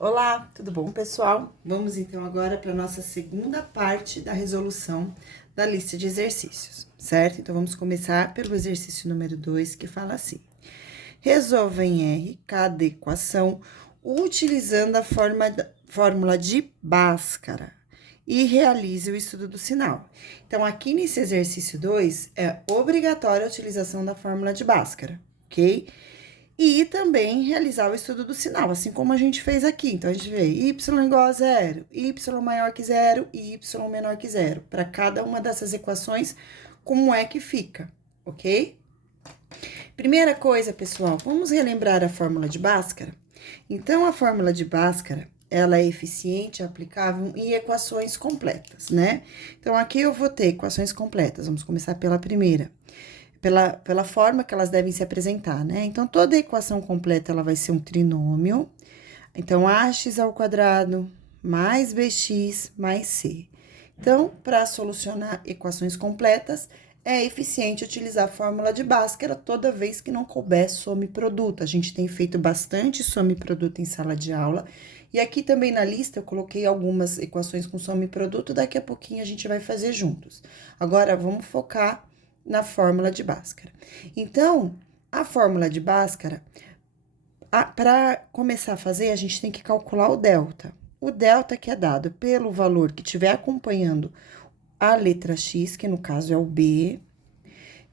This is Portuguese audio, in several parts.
Olá, tudo bom, pessoal? Vamos então agora para a nossa segunda parte da resolução da lista de exercícios, certo? Então, vamos começar pelo exercício número 2, que fala assim: resolva em R cada equação utilizando a fórmula de Bhaskara e realize o estudo do sinal. Então, aqui nesse exercício 2, é obrigatória a utilização da fórmula de Bhaskara, ok? E também realizar o estudo do sinal, assim como a gente fez aqui. Então, a gente vê y igual a zero, y maior que zero e y menor que zero. Para cada uma dessas equações, como é que fica, ok? Primeira coisa, pessoal, vamos relembrar a fórmula de Bhaskara? Então, a fórmula de Bhaskara, ela é eficiente, aplicável em equações completas, né? Então, aqui eu vou ter equações completas. Vamos começar pela primeira. Pela forma que elas devem se apresentar, né? Então, toda equação completa, ela vai ser um trinômio. Então, ax ao quadrado mais bx mais c. Então, para solucionar equações completas, é eficiente utilizar a fórmula de Bhaskara toda vez que não couber soma e produto. A gente tem feito bastante soma e produto em sala de aula. E aqui também na lista eu coloquei algumas equações com soma e produto, daqui a pouquinho a gente vai fazer juntos. Agora, vamos focar na fórmula de Bhaskara. Então, a fórmula de Bhaskara, para começar a fazer, a gente tem que calcular o delta. O delta que é dado pelo valor que estiver acompanhando a letra x, que no caso é o b,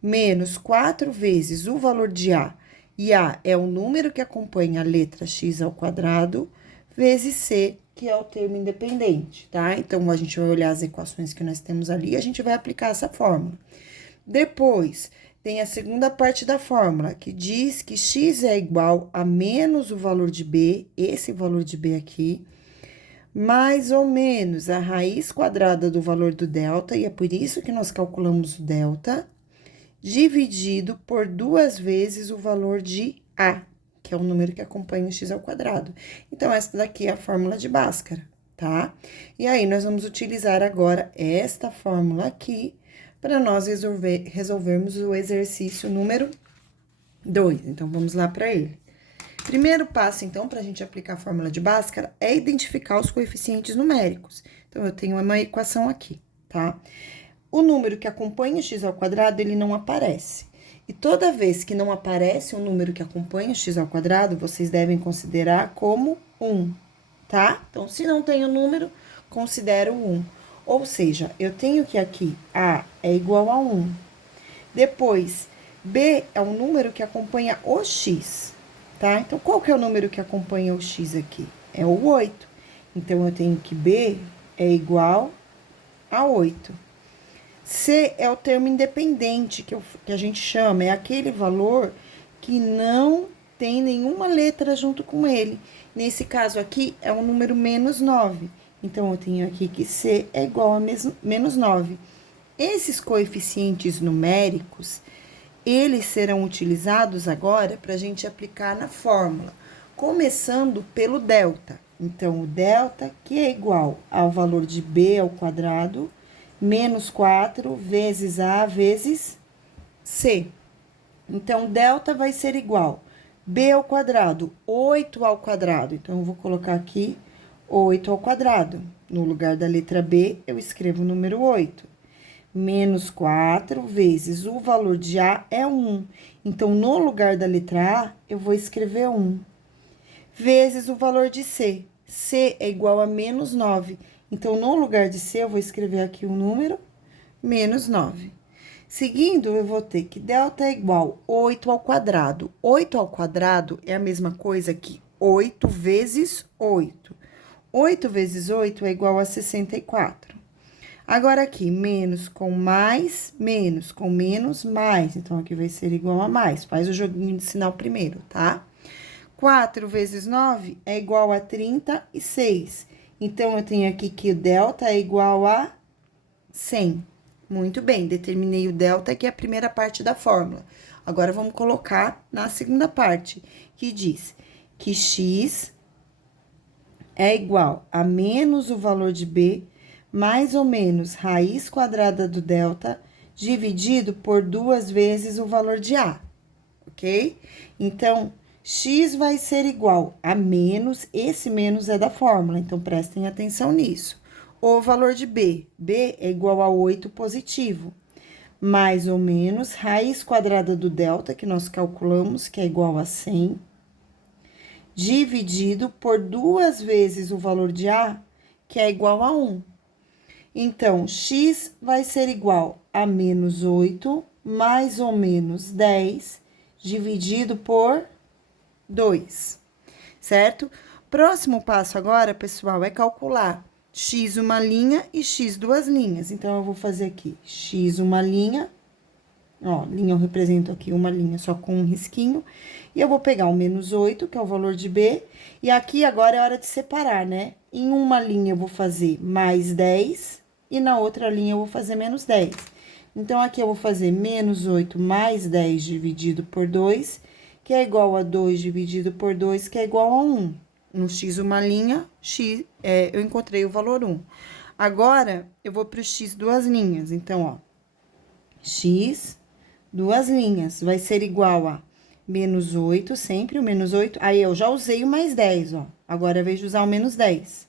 menos 4 vezes o valor de a, e a é o número que acompanha a letra x ao quadrado, vezes c, que é o termo independente, tá? Então, a gente vai olhar as equações que nós temos ali e a gente vai aplicar essa fórmula. Depois, tem a segunda parte da fórmula, que diz que x é igual a menos o valor de b, esse valor de b aqui, mais ou menos a raiz quadrada do valor do delta, e é por isso que nós calculamos o delta, dividido por 2 vezes o valor de a, que é o número que acompanha o x ao quadrado. Então, essa daqui é a fórmula de Bhaskara, tá? E aí, nós vamos utilizar agora esta fórmula aqui, para nós resolvermos o exercício número 2. Então, vamos lá para ele. Primeiro passo, então, para a gente aplicar a fórmula de Bhaskara é identificar os coeficientes numéricos. Então, eu tenho uma equação aqui, tá? O número que acompanha o x ao quadrado, ele não aparece. E toda vez que não aparece um número que acompanha o x ao quadrado, vocês devem considerar como 1, tá? Então, se não tem o número, considero 1. Ou seja, eu tenho que aqui A é igual a 1. Depois, B é o número que acompanha o x, tá? Então, qual que é o número que acompanha o x aqui? É o 8. Então, eu tenho que B é igual a 8. C é o termo independente que a gente chama, é aquele valor que não tem nenhuma letra junto com ele. Nesse caso aqui, é o número menos 9. Então, eu tenho aqui que C é igual a menos 9. Esses coeficientes numéricos, eles serão utilizados agora para a gente aplicar na fórmula, começando pelo delta. Então, o delta, que é igual ao valor de b ao quadrado, menos 4 vezes a vezes c. Então, delta vai ser igual b ao quadrado, 8 ao quadrado. Então, eu vou colocar aqui 8 ao quadrado. No lugar da letra B, eu escrevo o número 8. Menos 4 vezes o valor de A é 1. Então, no lugar da letra A, eu vou escrever 1. Vezes o valor de C. C é igual a menos 9. Então, no lugar de C, eu vou escrever aqui o número menos 9. Seguindo, eu vou ter que delta é igual a 8 ao quadrado. 8 ao quadrado é a mesma coisa que 8 vezes 8. 8 vezes 8 é igual a 64. Agora, aqui, menos com menos, mais. Então, aqui vai ser igual a mais. Faz o joguinho de sinal primeiro, tá? 4 vezes 9 é igual a 36. Então, eu tenho aqui que o delta é igual a 100. Muito bem, determinei o delta, que é a primeira parte da fórmula. Agora, vamos colocar na segunda parte, que diz que x é igual a menos o valor de b, mais ou menos raiz quadrada do delta, dividido por 2 vezes o valor de a, ok? Então, x vai ser igual a menos, esse menos é da fórmula, então prestem atenção nisso. O valor de b, b é igual a 8 positivo, mais ou menos raiz quadrada do delta, que nós calculamos, que é igual a 100, dividido por 2 vezes o valor de a, que é igual a 1. Então, x vai ser igual a menos 8, mais ou menos 10, dividido por 2, certo? Próximo passo agora, pessoal, é calcular x uma linha e x duas linhas. Então, eu vou fazer aqui x uma linha, ó, linha eu represento aqui uma linha só com um risquinho, e eu vou pegar o menos 8, que é o valor de b, e aqui agora é hora de separar, né? Em uma linha eu vou fazer mais 10, e na outra linha eu vou fazer menos 10. Então, aqui eu vou fazer menos 8 mais 10 dividido por 2, que é igual a 2 dividido por 2, que é igual a 1. No x uma linha, eu encontrei o valor 1. Agora, eu vou para o x duas linhas. Então, ó, x duas linhas vai ser igual a menos 8, sempre o menos 8. Aí, eu já usei o mais 10, ó. Agora, é vez de usar o menos 10.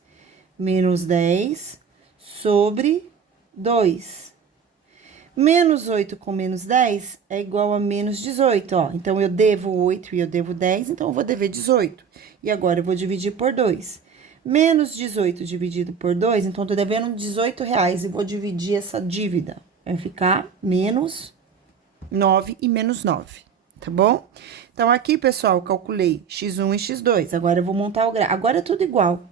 Menos 10 sobre 2. Menos 8 com menos 10 é igual a menos 18, ó. Então, eu devo 8 e eu devo 10, então eu vou dever 18. E agora, eu vou dividir por 2. Menos 18 dividido por 2, então, eu tô devendo R$18 e vou dividir essa dívida. Vai ficar menos 9 e menos 9, tá bom? Então, aqui, pessoal, eu calculei x1 e x2. Agora, eu vou montar o gráfico. Agora, é tudo igual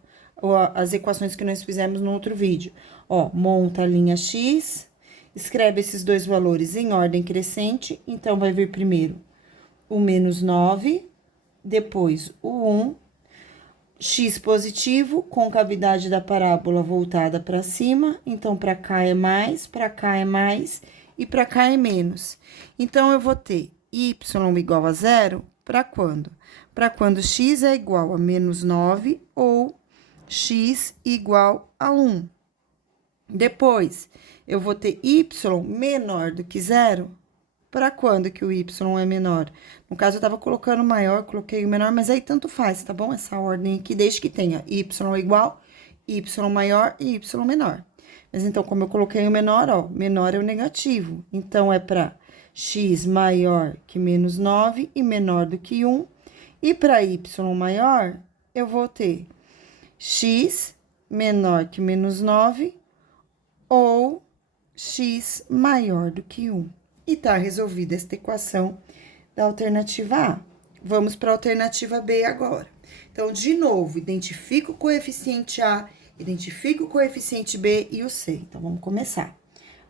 as equações que nós fizemos no outro vídeo. Ó, monta a linha x... Escreve esses dois valores em ordem crescente, então, vai vir primeiro o menos 9, depois o 1, x positivo, concavidade da parábola voltada para cima, então, para cá é mais, e para cá é menos. Então, eu vou ter y igual a 0, para quando? Para quando x é igual a menos 9 ou x igual a 1. Depois, eu vou ter y menor do que 0. Para quando que o y é menor? No caso, eu tava colocando maior, coloquei o menor, mas aí tanto faz, tá bom? Essa ordem aqui, desde que tenha y igual, y maior e y menor. Mas então, como eu coloquei o menor, ó, menor é o negativo. Então, é para x maior que menos 9 e menor do que 1. E para y maior, eu vou ter x menor que menos 9 ou x maior do que 1. E tá resolvida esta equação da alternativa A. Vamos para a alternativa B agora. Então, de novo, identifica o coeficiente A, identifica o coeficiente B e o C. Então, vamos começar.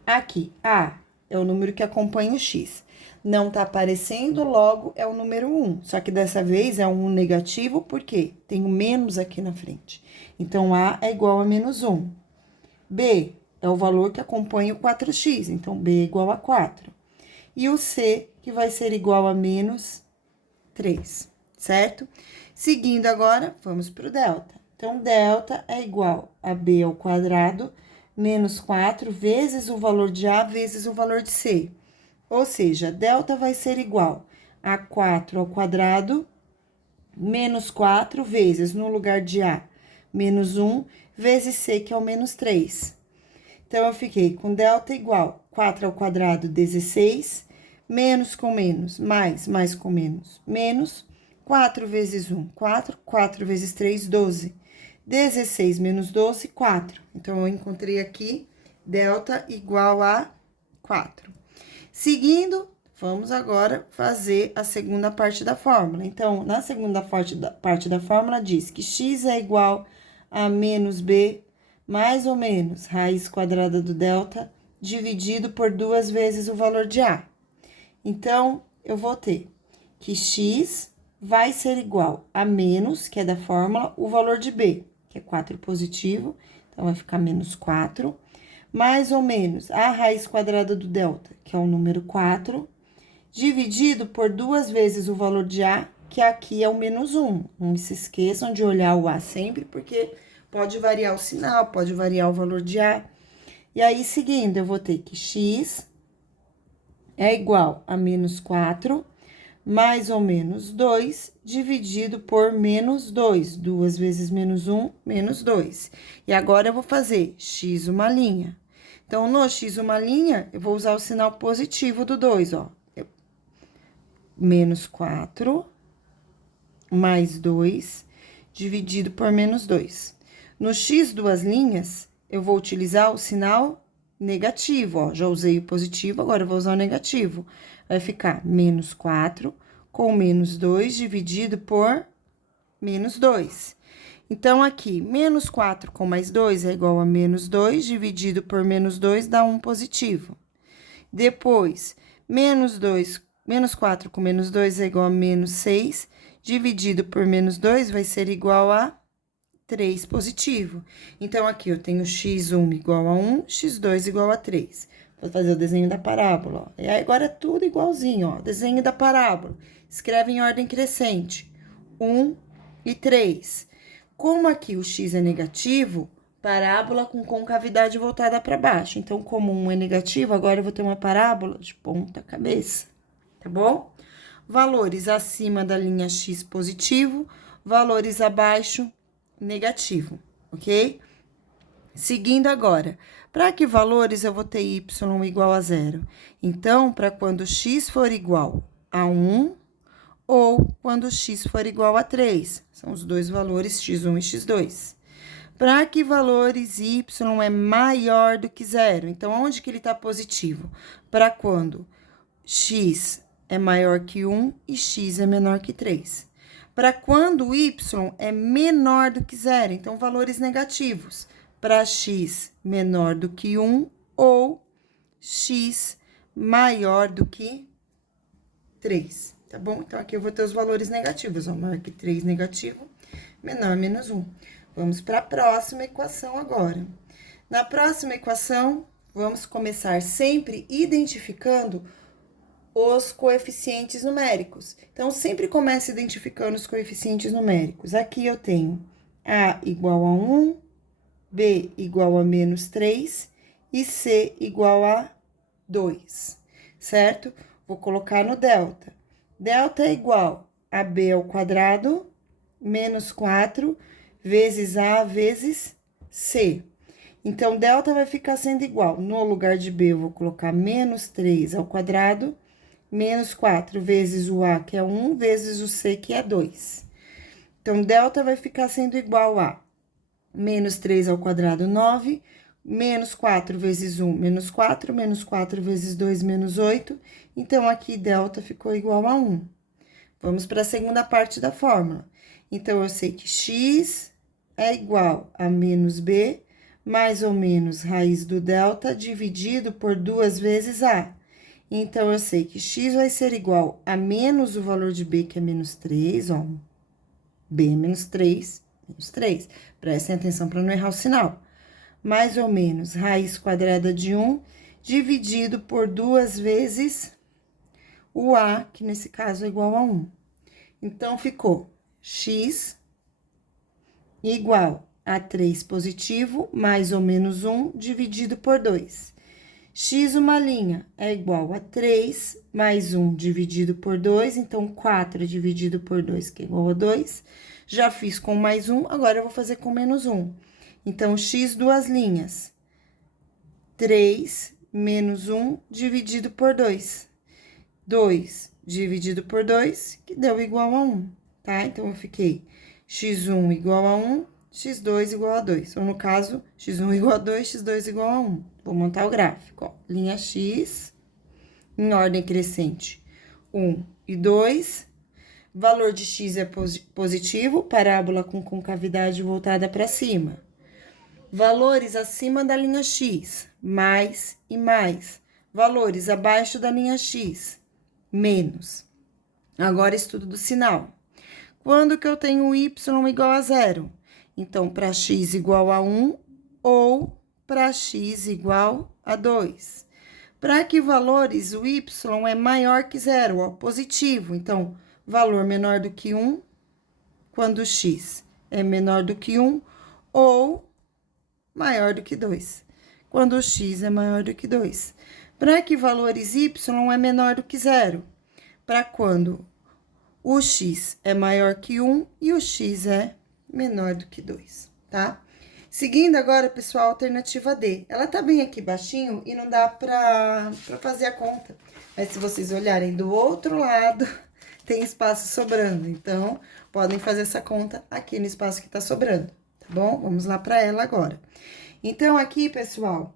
Aqui, A é o número que acompanha o x. Não tá aparecendo, logo é o número 1. Só que dessa vez é um negativo, porque tem o menos aqui na frente. Então, A é igual a menos 1. B é o valor que acompanha o 4x, então, B é igual a 4. E o C, que vai ser igual a menos 3, certo? Seguindo agora, vamos para o delta. Então, delta é igual a B ao quadrado, menos 4 vezes o valor de A vezes o valor de C. Ou seja, delta vai ser igual a 4 ao quadrado, menos 4 vezes, no lugar de A, menos 1, vezes C, que é o menos 3. Então, eu fiquei com delta igual 4 ao quadrado, 16, menos com menos, mais com menos, menos 4 vezes 1, 4, 4 vezes 3, 12. 16 menos 12, 4. Então, eu encontrei aqui delta igual a 4. Seguindo, vamos agora fazer a segunda parte da fórmula. Então, na segunda parte da fórmula, diz que x é igual a menos b mais ou menos raiz quadrada do delta, dividido por 2 vezes o valor de A. Então, eu vou ter que x vai ser igual a menos, que é da fórmula, o valor de B, que é 4 positivo, então, vai ficar menos 4, mais ou menos a raiz quadrada do delta, que é o número 4, dividido por 2 vezes o valor de A, que aqui é o menos 1. Não se esqueçam de olhar o A sempre, porque pode variar o sinal, pode variar o valor de A. E aí, seguindo, eu vou ter que x é igual a menos 4, mais ou menos 2, dividido por menos 2. 2 vezes menos 1, menos 2. E agora eu vou fazer x uma linha. Então, no x uma linha, eu vou usar o sinal positivo do 2, ó. Menos 4, mais 2, dividido por menos 2. No x duas linhas, eu vou utilizar o sinal negativo, ó. Já usei o positivo, agora eu vou usar o negativo. Vai ficar menos 4 com menos 2 dividido por menos 2. Então, aqui, menos 4 com mais 2 é igual a menos 2, dividido por menos 2 dá 1 positivo. Depois, menos 4 com menos 2 é igual a menos 6, dividido por menos 2 vai ser igual a 3 positivo. Então, aqui eu tenho x1 igual a 1, x2 igual a 3. Vou fazer o desenho da parábola, ó. E aí, agora é tudo igualzinho, ó. Desenho da parábola. Escreve em ordem crescente. 1 e 3. Como aqui o x é negativo, parábola com concavidade voltada para baixo. Então, como 1 é negativo, agora eu vou ter uma parábola de ponta cabeça, tá bom? Valores acima da linha x positivo, valores abaixo negativo, ok? Seguindo agora, para que valores eu vou ter y igual a 0? Então, para quando x for igual a 1 ou quando x for igual a 3. São os dois valores x1 e x2. Para que valores y é maior do que 0? Então, onde que ele está positivo? Para quando x é maior que 1 e x é menor que 3. Para quando y é menor do que 0, então, valores negativos. Para x menor do que 1 ou x maior do que 3, tá bom? Então, aqui eu vou ter os valores negativos, ó, maior que 3 negativo, menor menos 1. Vamos para a próxima equação agora. Na próxima equação, vamos começar sempre identificando os coeficientes numéricos. Então, sempre comece identificando os coeficientes numéricos. Aqui eu tenho A igual a 1, B igual a menos 3 e C igual a 2, certo? Vou colocar no delta. Delta é igual a B ao quadrado menos 4 vezes A vezes C. Então, delta vai ficar sendo igual. No lugar de B, eu vou colocar menos 3 ao quadrado, menos 4 vezes o A, que é 1, vezes o C, que é 2. Então, delta vai ficar sendo igual a menos 3 ao quadrado, 9, menos 4 vezes 1, menos 4 vezes 2, menos 8. Então, aqui, delta ficou igual a 1. Vamos para a segunda parte da fórmula. Então, eu sei que x é igual a menos b, mais ou menos raiz do delta, dividido por 2 vezes a. Então, eu sei que x vai ser igual a menos o valor de b, que é menos 3, ó. B menos 3, menos 3. Prestem atenção para não errar o sinal. Mais ou menos raiz quadrada de 1, dividido por 2 vezes o a, que nesse caso é igual a 1. Então, ficou x igual a 3 positivo, mais ou menos 1, dividido por 2. X uma linha é igual a 3 mais 1 dividido por 2, então 4 dividido por 2, que é igual a 2. Já fiz com mais 1, agora eu vou fazer com menos 1. Então, x duas linhas, 3 menos 1 dividido por 2. 2 dividido por 2, que deu igual a 1, tá? Então, eu fiquei x1 igual a 1, x2 igual a 2. Ou, no caso, x1 igual a 2, x2 igual a 1. Vou montar o gráfico, ó. Linha x, em ordem crescente, 1 e 2. Valor de x é positivo, parábola com concavidade voltada para cima. Valores acima da linha x, mais e mais. Valores abaixo da linha x, menos. Agora, estudo do sinal. Quando que eu tenho y igual a 0? Então, para x igual a 1 ou para x igual a 2. Para que valores o y é maior que 0, ó, positivo. Então, valor menor do que 1, quando x é menor do que 1, ou maior do que 2, quando x é maior do que 2. Para que valores y é menor do que 0? Para quando o x é maior que 1 e o x é menor do que 2, tá? Seguindo agora, pessoal, a alternativa D. Ela tá bem aqui baixinho e não dá pra fazer a conta. Mas se vocês olharem do outro lado, tem espaço sobrando. Então, podem fazer essa conta aqui no espaço que tá sobrando, tá bom? Vamos lá pra ela agora. Então, aqui, pessoal,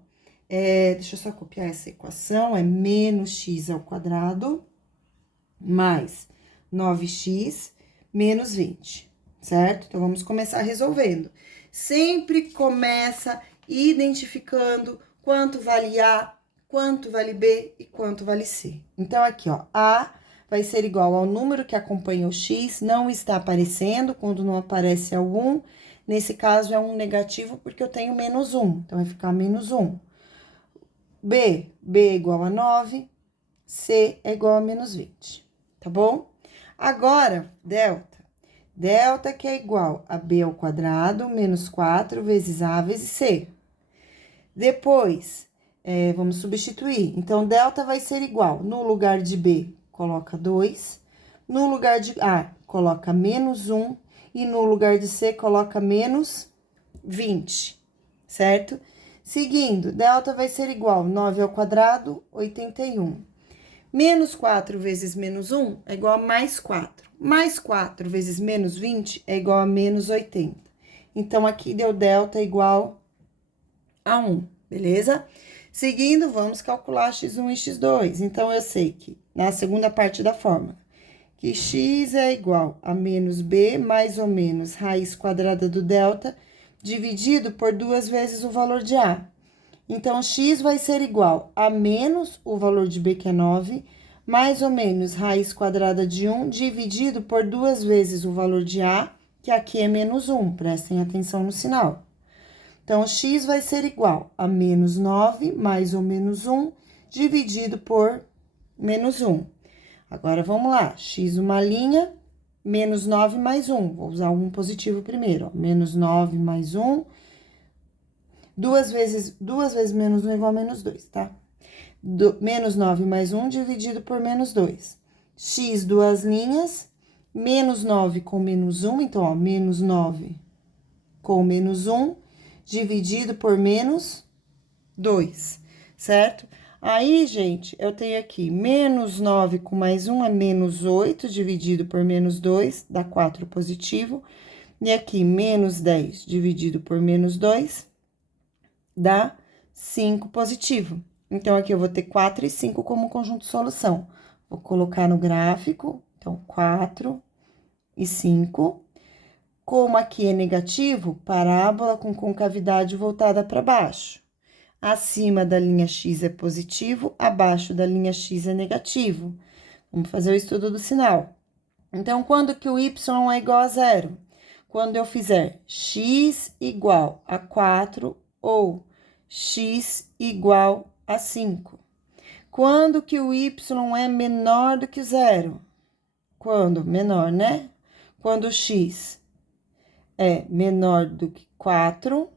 deixa eu só copiar essa equação. É menos x ao quadrado mais 9x menos 20, certo? Então, vamos começar resolvendo. Sempre começa identificando quanto vale A, quanto vale B e quanto vale C. Então, aqui, ó, A vai ser igual ao número que acompanha o X, não está aparecendo, quando não aparece é o 1. Nesse caso, é um negativo porque eu tenho menos 1, então vai ficar menos 1. B é igual a 9, C é igual a menos 20, tá bom? Agora, delta. Delta que é igual a B ao quadrado menos 4 vezes A vezes C. Depois, vamos substituir. Então, delta vai ser igual, no lugar de B, coloca 2. No lugar de A, coloca menos 1. E no lugar de C, coloca menos 20, certo? Seguindo, delta vai ser igual, 9 ao quadrado, 81. Menos 4 vezes menos 1 é igual a mais 4. Mais 4 vezes menos 20 é igual a menos 80. Então, aqui deu delta igual a 1, beleza? Seguindo, vamos calcular x1 e x2. Então, eu sei que, na segunda parte da fórmula, que x é igual a menos b mais ou menos raiz quadrada do delta, dividido por 2 vezes o valor de A. Então, x vai ser igual a menos o valor de b, que é 9, mais ou menos raiz quadrada de 1, dividido por 2 vezes o valor de A, que aqui é menos 1, prestem atenção no sinal. Então, x vai ser igual a menos 9 mais ou menos 1, dividido por menos 1. Agora, vamos lá, x uma linha, menos 9 mais 1, vou usar o 1 positivo primeiro, ó, menos 9 mais 1, 2 vezes menos 1 é igual a menos 2, tá? Menos 9 mais 1 dividido por menos 2. X, duas linhas, menos 9 com menos 1, então, ó, menos 9 com menos 1, dividido por menos 2, certo? Aí, gente, eu tenho aqui menos 9 com mais 1 é menos 8, dividido por menos 2, dá 4 positivo. E aqui, menos 10 dividido por menos 2, dá 5 positivo. Então, aqui eu vou ter 4 e 5 como conjunto de solução. Vou colocar no gráfico, então, 4 e 5. Como aqui é negativo, parábola com concavidade voltada para baixo. Acima da linha X é positivo, abaixo da linha X é negativo. Vamos fazer o estudo do sinal. Então, quando que o Y é igual a 0? Quando eu fizer x igual a 4 ou x igual a 5. Quando que o y é menor do que 0? Quando? Menor, né? Quando o x é menor do que 4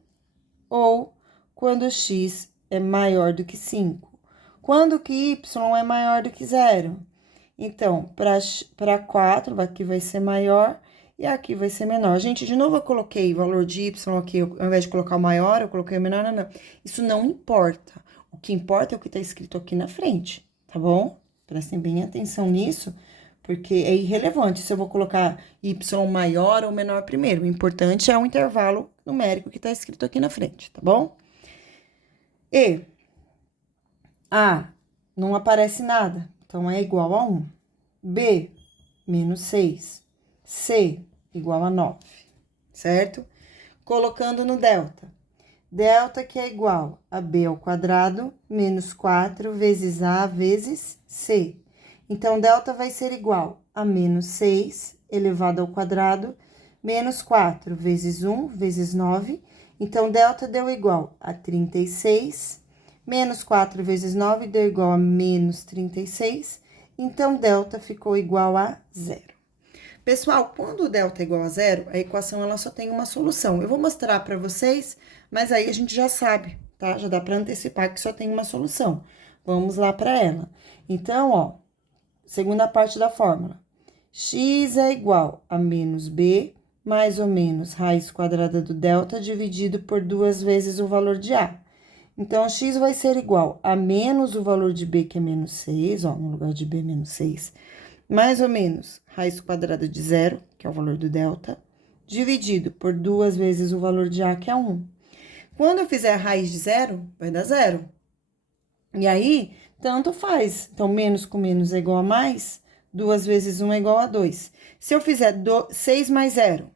ou quando o x é maior do que 5. Quando que y é maior do que 0? Então, para 4, aqui vai ser maior e aqui vai ser menor. Gente, de novo eu coloquei valor de y aqui, ao invés de colocar o maior, eu coloquei o menor, não. Isso não importa. O que importa é o que tá escrito aqui na frente, tá bom? Prestem bem atenção nisso, porque é irrelevante se eu vou colocar y maior ou menor primeiro. O importante é o intervalo numérico que tá escrito aqui na frente, tá bom? E A, não aparece nada, então é igual a 1. B, menos 6. C, igual a 9, certo? Colocando no delta. Delta que é igual a B ao quadrado menos 4 vezes A vezes C. Então, delta vai ser igual a menos 6 elevado ao quadrado menos 4 vezes 1 vezes 9. Então, delta deu igual a 36, menos 4 vezes 9 deu igual a menos 36. Então, delta ficou igual a 0. Pessoal, quando o delta é igual a 0, a equação ela só tem uma solução. Eu vou mostrar para vocês, mas aí a gente já sabe, tá? Já dá para antecipar que só tem uma solução. Vamos lá para ela. Então, ó, segunda parte da fórmula. x é igual a menos b, mais ou menos raiz quadrada do delta dividido por 2 vezes o valor de a. Então, x vai ser igual a menos o valor de b, que é menos 6, ó, no lugar de b, menos 6, mais ou menos raiz quadrada de zero, que é o valor do delta, dividido por 2 vezes o valor de a, que é 1. Quando eu fizer a raiz de zero, vai dar zero. E aí, tanto faz. Então, menos com menos é igual a mais, 2 vezes 1 é igual a 2. Se eu fizer 6 mais 0,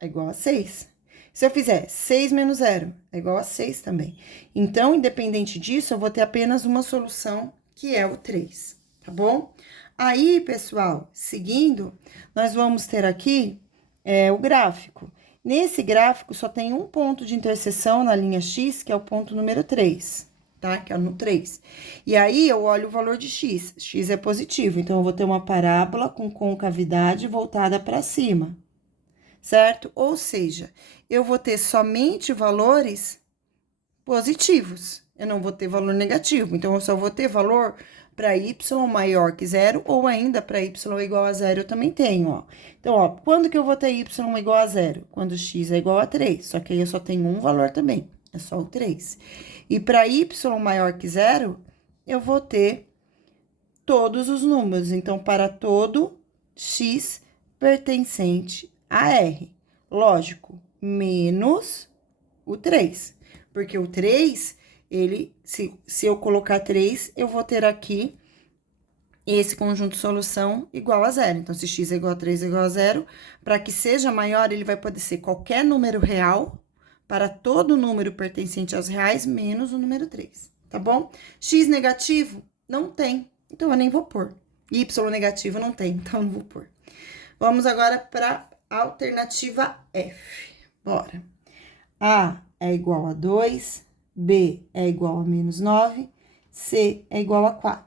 é igual a 6. Se eu fizer 6 menos 0, é igual a 6 também. Então, independente disso, eu vou ter apenas uma solução, que é o 3, tá bom? Aí, pessoal, seguindo, nós vamos ter aqui o gráfico. Nesse gráfico, só tem um ponto de interseção na linha X, que é o ponto número 3, tá? Que é no 3. E aí, eu olho o valor de X. X é positivo, então, eu vou ter uma parábola com concavidade voltada para cima, certo? Ou seja, eu vou ter somente valores positivos. Eu não vou ter valor negativo. Então, eu só vou ter valor para y maior que zero, ou ainda para y igual a zero eu também tenho, ó. Então, ó, quando que eu vou ter y igual a zero? Quando x é igual a 3, só que aí eu só tenho um valor também, é só o 3. E para y maior que zero, eu vou ter todos os números. Então, para todo x pertencente a R. Lógico, menos o 3. Porque o 3, se eu colocar 3, eu vou ter aqui esse conjunto de solução igual a zero. Então, se x é igual a 3 é igual a zero, para que seja maior, ele vai poder ser qualquer número real para todo número pertencente aos reais, menos o número 3, tá bom? X negativo? Não tem, então eu nem vou pôr. Y negativo não tem, então eu não vou pôr. Vamos agora para a alternativa F. Bora. A é igual a 2, B é igual a menos 9, C é igual a 4.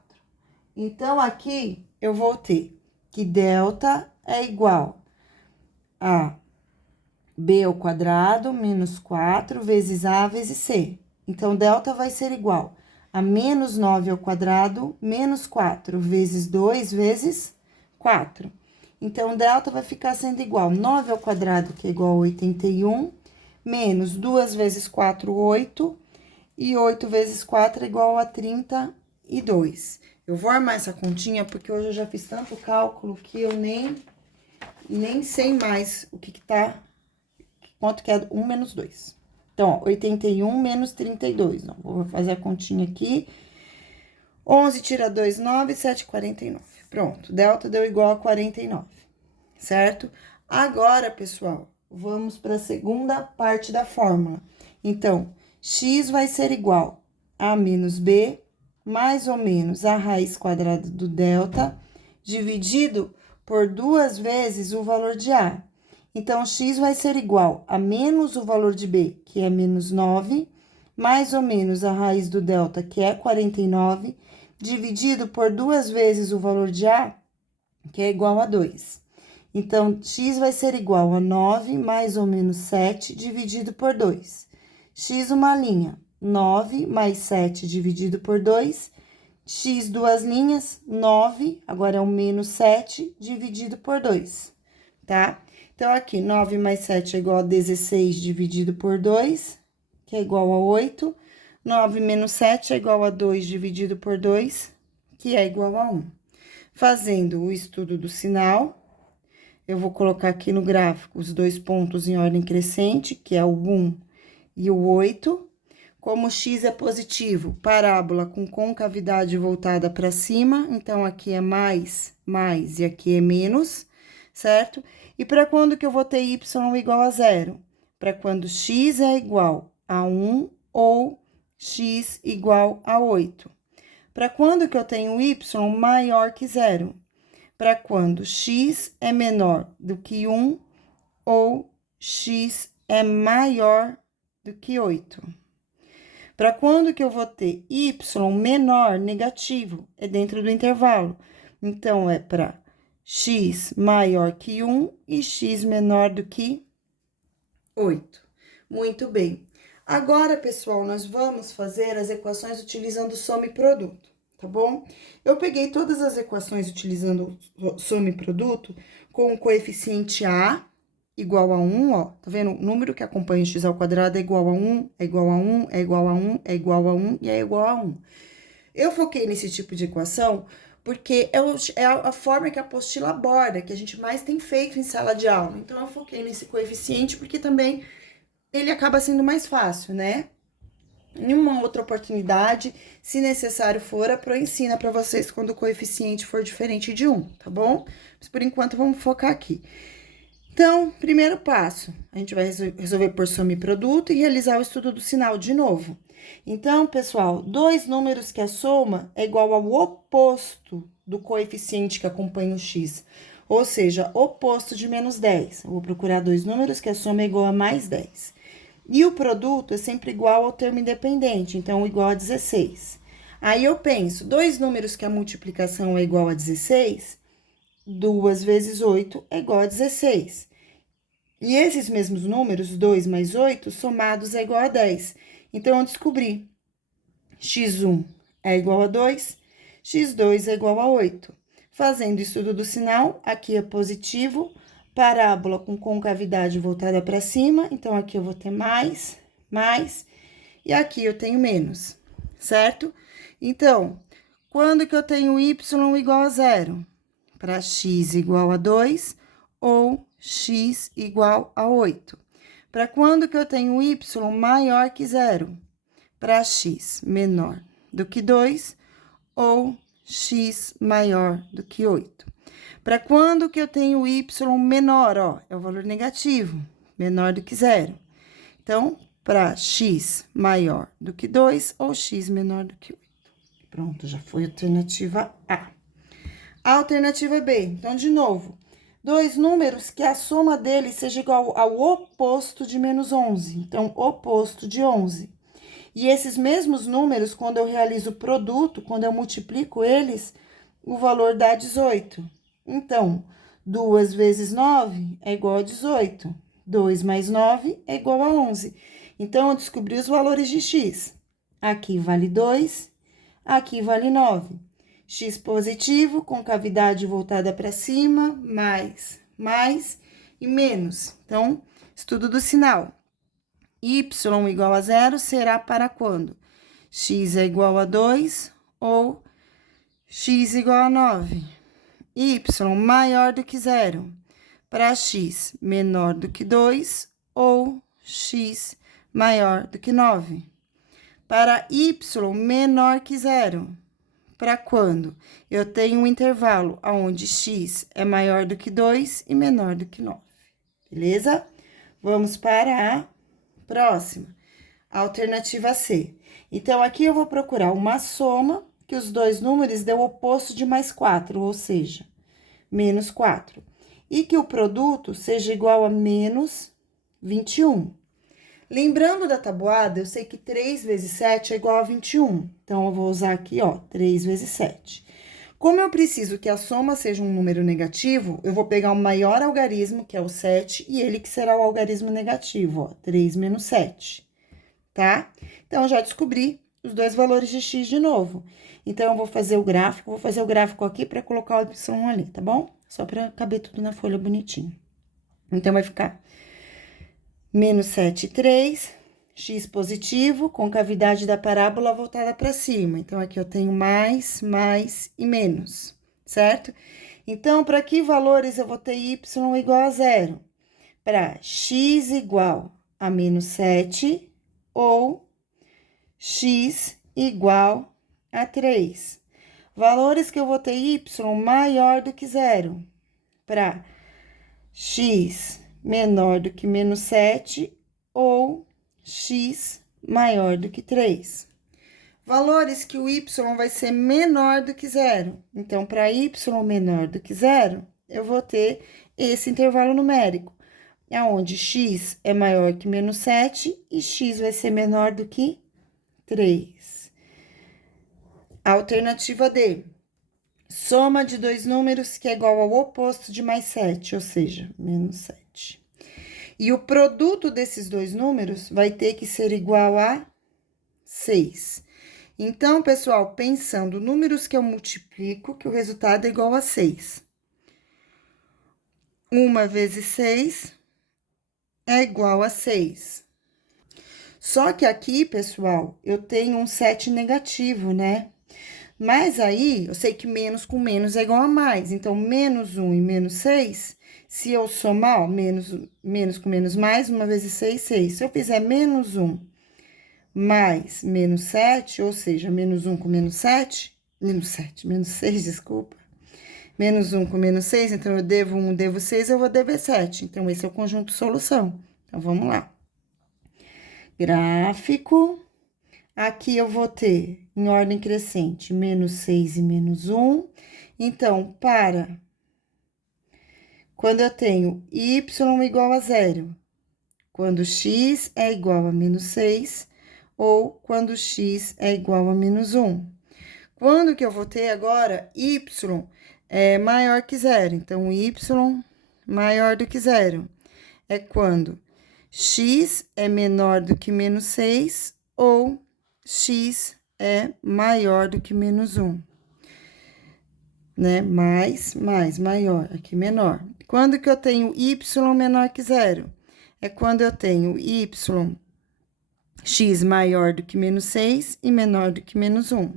Então, aqui eu vou ter que delta é igual a B ao quadrado menos 4 vezes A vezes C. Então, delta vai ser igual a menos 9 ao quadrado menos 4 vezes 2 vezes 4. Então, delta vai ficar sendo igual 9 ao quadrado, que é igual a 81, menos 2 vezes 4, 8, e 8 vezes 4 é igual a 32. Eu vou armar essa continha porque hoje eu já fiz tanto cálculo que eu nem sei mais o que tá, quanto que é 1 menos 2. Então, ó, 81 menos 32. Não, vou fazer a continha aqui. 11 tira 2, 9, 7, 49. Pronto, delta deu igual a 49, certo? Agora, pessoal, vamos para a segunda parte da fórmula. Então, x vai ser igual a menos b, mais ou menos a raiz quadrada do delta, dividido por 2 vezes o valor de a. Então, x vai ser igual a menos o valor de b, que é menos 9, mais ou menos a raiz do delta, que é 49, dividido por 2 vezes o valor de a, que é igual a 2. Então, x vai ser igual a 9 mais ou menos 7 dividido por 2. X uma linha, 9 mais 7 dividido por 2. X duas linhas, 9, agora é o menos 7 dividido por 2, tá? Então, aqui, 9 mais 7 é igual a 16 dividido por 2, que é igual a 8. 9 menos 7 é igual a 2 dividido por 2, que é igual a 1. Fazendo o estudo do sinal, eu vou colocar aqui no gráfico os dois pontos em ordem crescente, que é o 1 e o 8. Como x é positivo, parábola com concavidade voltada para cima, então aqui é mais e aqui é menos, certo? E para quando que eu vou ter y igual a zero? Para quando x é igual a 1 ou x igual a 8. Para quando que eu tenho y maior que zero? Para quando x é menor do que 1 ou x é maior do que 8. Para quando que eu vou ter y menor negativo? É dentro do intervalo. Então, é para x maior que 1 e x menor do que 8. Muito bem. Agora, pessoal, nós vamos fazer as equações utilizando soma e produto, tá bom? Eu peguei todas as equações utilizando soma e produto com o coeficiente A igual a 1, ó. Tá vendo? O número que acompanha o x ao quadrado é igual a 1, é igual a 1, é igual a 1, é igual a 1 e é igual a 1. Eu foquei nesse tipo de equação porque é a forma que a apostila aborda, que a gente mais tem feito em sala de aula. Então, eu foquei nesse coeficiente porque também ele acaba sendo mais fácil, né? Em uma outra oportunidade, se necessário for, a Pro ensina para vocês quando o coeficiente for diferente de 1, tá bom? Mas por enquanto, vamos focar aqui. Então, primeiro passo, a gente vai resolver por soma e produto e realizar o estudo do sinal de novo. Então, pessoal, dois números que a soma é igual ao oposto do coeficiente que acompanha o x, ou seja, oposto de menos 10. Eu vou procurar dois números que a soma é igual a mais 10. E o produto é sempre igual ao termo independente, então igual a 16. Aí eu penso, dois números que a multiplicação é igual a 16, 2 vezes 8 é igual a 16. E esses mesmos números, 2 mais 8, somados é igual a 10. Então, eu descobri, x1 é igual a 2, x2 é igual a 8. Fazendo estudo do sinal, aqui é positivo, parábola com concavidade voltada para cima, então aqui eu vou ter mais, e aqui eu tenho menos, certo? Então, quando que eu tenho y igual a 0? Para x igual a 2 ou x igual a 8. Para quando que eu tenho y maior que 0? Para x menor do que 2 ou x maior do que 8. Para quando que eu tenho y menor, ó, é o valor negativo, menor do que 0. Então, para x maior do que 2 ou x menor do que 8. Pronto, já foi a alternativa A. A alternativa B, então, de novo, dois números que a soma deles seja igual ao oposto de menos 11. Então, oposto de 11. E esses mesmos números, quando eu realizo o produto, quando eu multiplico eles, o valor dá 18. Então, 2 vezes 9 é igual a 18. 2 mais 9 é igual a 11. Então, eu descobri os valores de x. Aqui vale 2, aqui vale 9. X positivo, com cavidade voltada para cima, mais e menos. Então, estudo do sinal. Y igual a 0 será para quando? X é igual a 2 ou x igual a 9. Y maior do que 0. Para x menor do que 2 ou x maior do que 9. Para y menor que 0. Para quando eu tenho um intervalo onde x é maior do que 2 e menor do que 9. Beleza? Vamos para a próxima. Alternativa C. Então, aqui eu vou procurar uma soma que os dois números dê o oposto de mais 4, ou seja, menos 4. E que o produto seja igual a menos 21. Lembrando da tabuada, eu sei que 3 vezes 7 é igual a 21. Então, eu vou usar aqui, ó, 3 vezes 7. Como eu preciso que a soma seja um número negativo, eu vou pegar o maior algarismo, que é o 7, e ele que será o algarismo negativo, ó, 3 menos 7, tá? Então, eu já descobri os dois valores de x de novo. Então, eu vou fazer o gráfico aqui para colocar o y ali, tá bom? Só para caber tudo na folha bonitinho. Então, vai ficar menos 7, 3, x positivo, com cavidade da parábola voltada para cima. Então, aqui eu tenho mais e menos, certo? Então, para que valores eu vou ter y igual a 0? Para x igual a menos 7 ou x igual a 3. Valores que eu vou ter y maior do que 0. Para x menor do que menos 7 ou x maior do que 3. Valores que o y vai ser menor do que 0. Então, para y menor do que 0, eu vou ter esse intervalo numérico, onde x é maior que menos 7 e x vai ser menor do que 3. Alternativa D. Soma de dois números que é igual ao oposto de mais 7, ou seja, menos 7. E o produto desses dois números vai ter que ser igual a 6. Então, pessoal, pensando números que eu multiplico, que o resultado é igual a 6. 1 vezes 6 é igual a 6. Só que aqui, pessoal, eu tenho um 7 negativo, né? Mas aí, eu sei que menos com menos é igual a mais. Então, menos 1 e menos 6, se eu somar, ó, menos com menos mais, 1 vezes 6, 6. Se eu fizer menos 1 mais menos 7, ou seja, menos 1 com menos 7, menos 6, desculpa. Menos 1 com menos 6, então eu devo 1, devo 6, eu vou dever 7. Então, esse é o conjunto solução. Então, vamos lá. Gráfico. Aqui eu vou ter, em ordem crescente, menos 6 e menos 1. Então, quando eu tenho y igual a 0, quando x é igual a menos 6, ou quando x é igual a menos 1. Quando que eu vou ter agora y é maior que 0? Então, y maior do que 0 é quando x é menor do que menos 6 ou x é maior do que menos 1. Né? Mais, maior, aqui menor. Quando que eu tenho y menor que 0? É quando eu tenho x maior do que menos 6 e menor do que menos 1.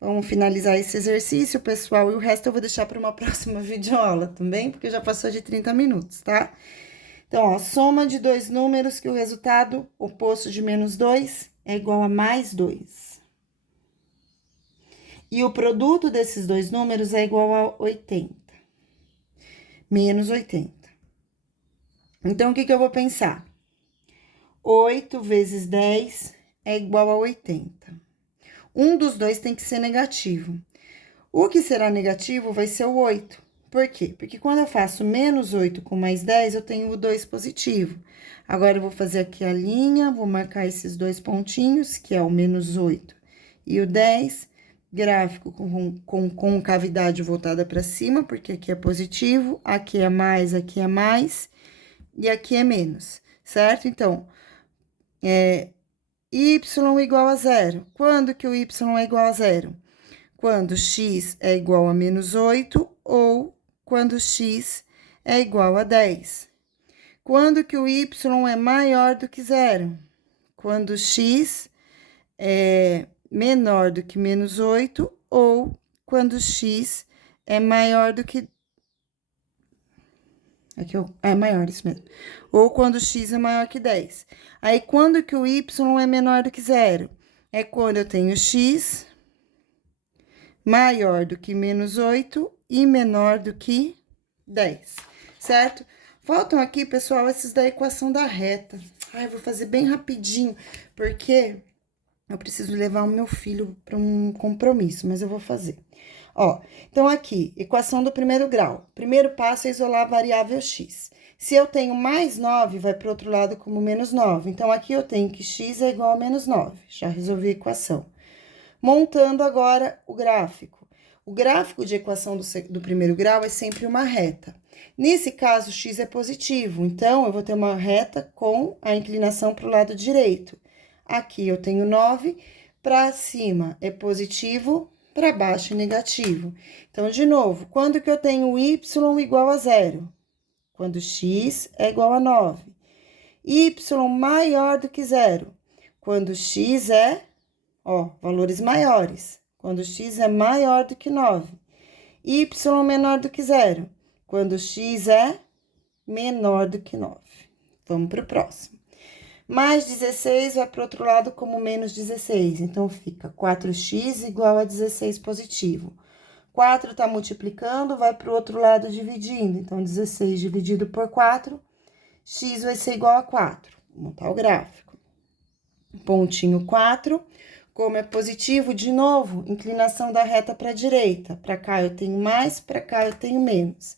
Vamos finalizar esse exercício, pessoal, e o resto eu vou deixar para uma próxima videoaula também, porque já passou de 30 minutos, tá? Então, ó, soma de dois números que o resultado oposto de menos 2 é igual a mais 2. E o produto desses dois números é igual a 80. Menos 80. Então, o que eu vou pensar? 8 vezes 10 é igual a 80. Um dos dois tem que ser negativo. O que será negativo vai ser o 8. Por quê? Porque quando eu faço menos 8 com mais 10, eu tenho o 2 positivo. Agora, eu vou fazer aqui a linha, vou marcar esses dois pontinhos, que é o menos 8 e o 10, gráfico com cavidade voltada para cima, porque aqui é positivo, aqui é mais e aqui é menos, certo? Então, y igual a 0. Quando que o y é igual a 0? Quando x é igual a menos 8 ou quando x é igual a 10. Quando que o y é maior do que 0? Quando x é menor do que menos 8 ou quando x é maior do que... Aqui é maior, isso mesmo. Ou quando x é maior que 10. Aí, quando que o y é menor do que 0? É quando eu tenho x maior do que menos 8 e menor do que 10, certo? Faltam aqui, pessoal, esses da equação da reta. Ai, eu vou fazer bem rapidinho, porque eu preciso levar o meu filho para um compromisso, mas eu vou fazer. Ó, então aqui, equação do primeiro grau. Primeiro passo é isolar a variável x. Se eu tenho mais 9, vai para o outro lado como menos 9. Então, aqui eu tenho que x é igual a menos 9. Já resolvi a equação. Montando agora o gráfico. O gráfico de equação do primeiro grau é sempre uma reta. Nesse caso, x é positivo, então, eu vou ter uma reta com a inclinação para o lado direito. Aqui eu tenho 9, para cima é positivo, para baixo é negativo. Então, de novo, quando que eu tenho y igual a 0? Quando x é igual a 9. Y maior do que 0? Quando x é... Ó, valores maiores. Quando x é maior do que 9. Y menor do que 0. Quando x é menor do que 9. Vamos para o próximo. Mais 16 vai para o outro lado como menos 16. Então, fica 4x igual a 16 positivo. 4 tá multiplicando, vai para o outro lado dividindo. Então, 16 dividido por 4, x vai ser igual a 4. Vou montar o gráfico. Pontinho 4. Como é positivo, de novo, inclinação da reta para a direita. Para cá eu tenho mais, para cá eu tenho menos.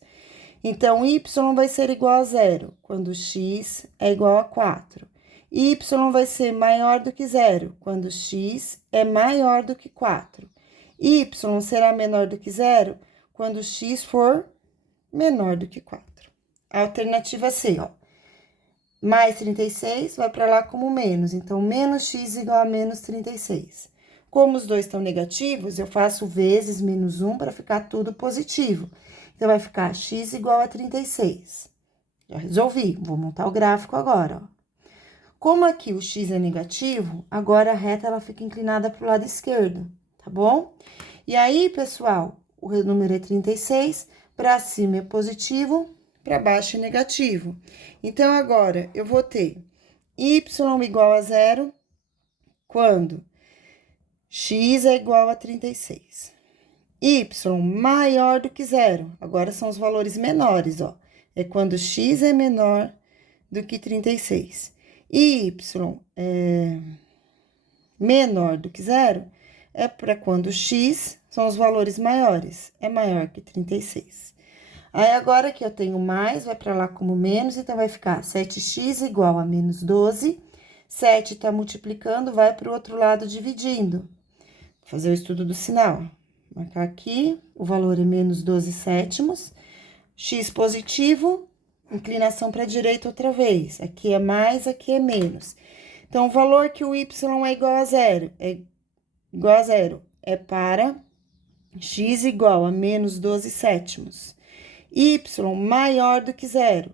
Então, y vai ser igual a 0, quando x é igual a 4. Y vai ser maior do que 0, quando x é maior do que 4. Y será menor do que 0, quando x for menor do que 4. Alternativa C, ó. Mais 36 vai para lá como menos. Então, menos x igual a menos 36. Como os dois estão negativos, eu faço vezes menos 1 para ficar tudo positivo. Então, vai ficar x igual a 36. Já resolvi, vou montar o gráfico agora, ó. Como aqui o x é negativo, agora a reta ela fica inclinada para o lado esquerdo, tá bom? E aí, pessoal, o número é 36, para cima é positivo, para baixo é negativo. Então, agora, eu vou ter y igual a 0 quando x é igual a 36. Y maior do que 0, agora são os valores menores, ó. É quando x é menor do que 36. E y é menor do que 0 é para quando x são os valores maiores, é maior que 36. Aí, agora que eu tenho mais, vai para lá como menos, então vai ficar 7x igual a menos 12. 7 tá multiplicando, vai para o outro lado dividindo. Vou fazer o estudo do sinal. Marcar aqui, o valor é menos 12 sétimos. X positivo, inclinação para a direita outra vez. Aqui é mais, aqui é menos. Então, o valor que o y é igual a 0, é para x igual a menos 12 sétimos. Y maior do que 0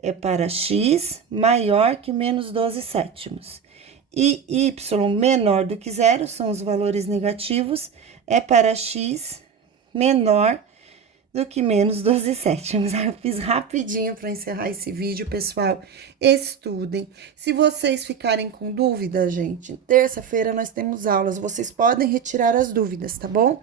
é para x maior que menos 12 sétimos. E y menor do que 0 são os valores negativos, é para x menor do que menos 12 sétimos. Eu fiz rapidinho para encerrar esse vídeo, pessoal. Estudem. Se vocês ficarem com dúvida, gente, terça-feira nós temos aulas. Vocês podem retirar as dúvidas, tá bom?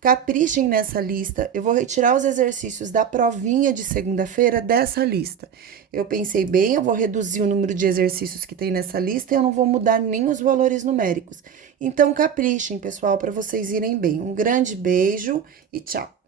Caprichem nessa lista. Eu vou retirar os exercícios da provinha de segunda-feira dessa lista. Eu pensei bem, eu vou reduzir o número de exercícios que tem nessa lista e eu não vou mudar nem os valores numéricos. Então, caprichem, pessoal, para vocês irem bem. Um grande beijo e tchau!